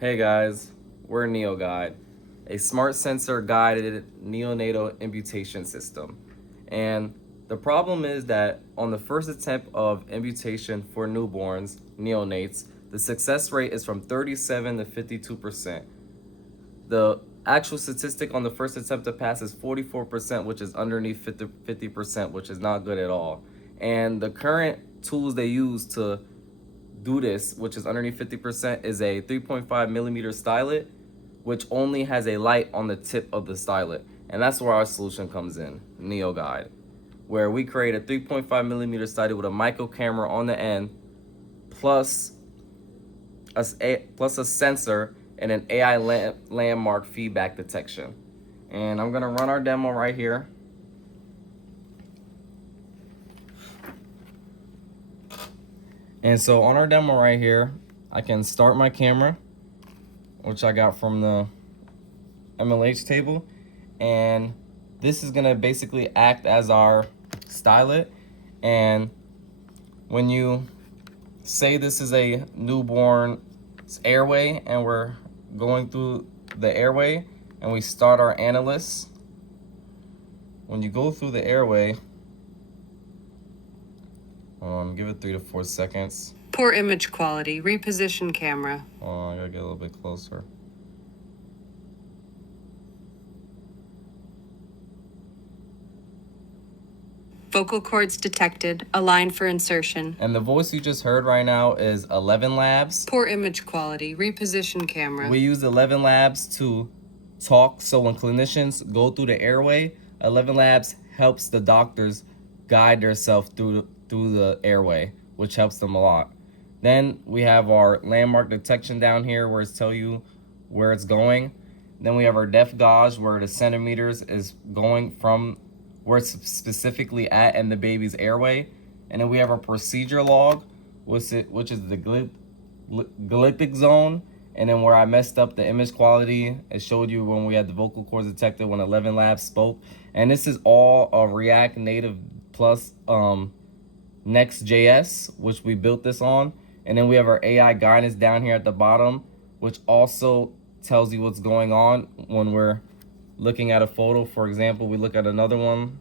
Hey guys, we're NeoGuide, a smart sensor guided neonatal imputation system. And the problem is that on the first attempt of imputation for newborns, neonates, the success rate is from 37 to 52%. The actual statistic on the first attempt to pass is 44%, which is underneath 50%, which is not good at all. And the current tools they use to do this, which is underneath 50%, is a 3.5 millimeter stylet, which only has a light on the tip of the stylet. And that's where our solution comes in, NeoGuide, where we create a 3.5 millimeter stylet with a micro camera on the end, plus a sensor and an AI landmark feedback detection. And I'm gonna run our demo right here. And so on our demo right here, I can start my camera, which I got from the MLH table, and this is gonna basically act as our stylet. And when you say this is a newborn airway and we're going through the airway and we start our analyst, when you go through the airway, give it 3 to 4 seconds. Poor image quality. Reposition camera. I gotta get a little bit closer. Vocal cords detected. Align for insertion. And the voice you just heard right now is 11 Labs. Poor image quality. Reposition camera. We use 11 Labs to talk, so when clinicians go through the airway, 11 Labs helps the doctors guide themselves through the airway, which helps them a lot. Then we have our landmark detection down here where it's tell you where it's going. Then we have our depth gauge where the centimeters is going from where it's specifically at in the baby's airway. And then we have our procedure log, which is the glyptic zone. And then where I messed up the image quality, it showed you when we had the vocal cords detected when 11 Labs spoke. And this is all a React Native plus Next.js, which we built this on. And then we have our AI guidance down here at the bottom, which also tells you what's going on when we're looking at a photo. For example, we look at another one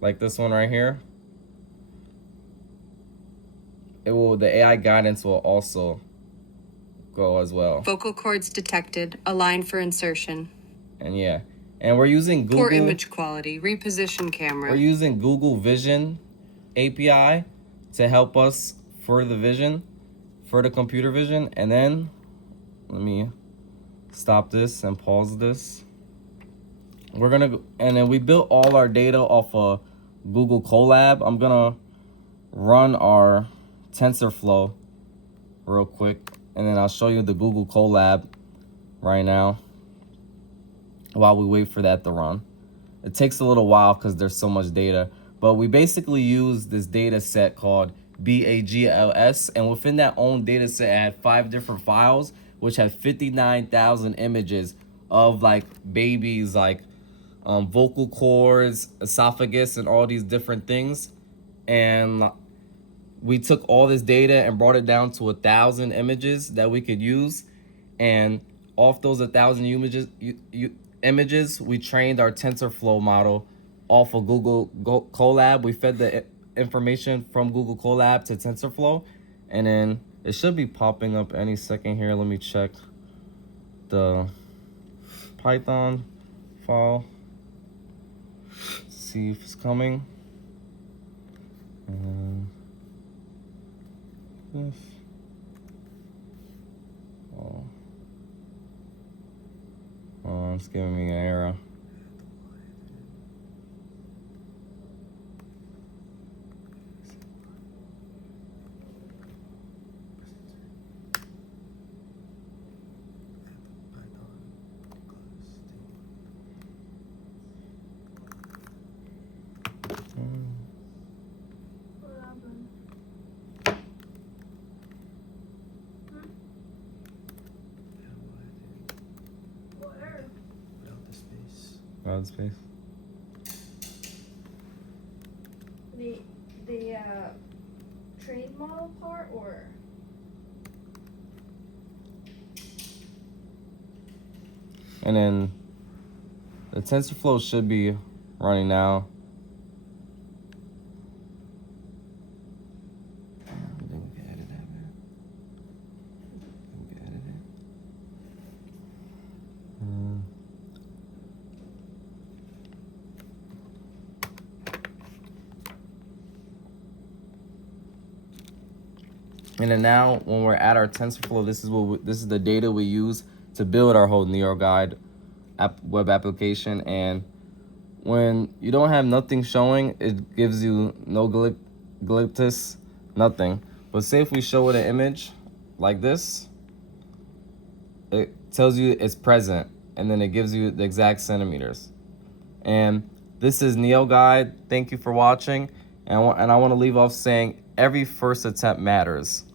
like this one right here. The AI guidance will also go as well. Vocal cords detected. Align for insertion. And yeah, and we're using Google. Poor image quality. Reposition camera. We're using Google Vision API to help us for the vision, for the computer vision. And then let me stop this and pause this. We're gonna, and then we built all our data off of Google Colab. I'm gonna run our TensorFlow real quick, and then I'll show you the Google Colab right now while we wait for that to run. It takes a little while because there's so much data, but we basically use this data set called BAGLS, and within that own data set, it had 5 different files, which have 59,000 images of like babies, like vocal cords, esophagus, and all these different things. And we took all this data and brought it down to 1,000 images that we could use. And off those 1,000 images, we trained our TensorFlow model off of Google Colab. We fed the information from Google Colab to TensorFlow, and then it should be popping up any second here. Let me check the Python file, see if it's coming. And this. Oh, it's giving me an error. Without the space. The trade model part, or And then the TensorFlow should be running now. And then now, when we're at our TensorFlow, this is the data we use to build our whole NeoGuide web application. And when you don't have nothing showing, it gives you no glitches, nothing. But say if we show it an image like this, it tells you it's present, and then it gives you the exact centimeters. And this is NeoGuide. Thank you for watching. And I want to leave off saying every first attempt matters.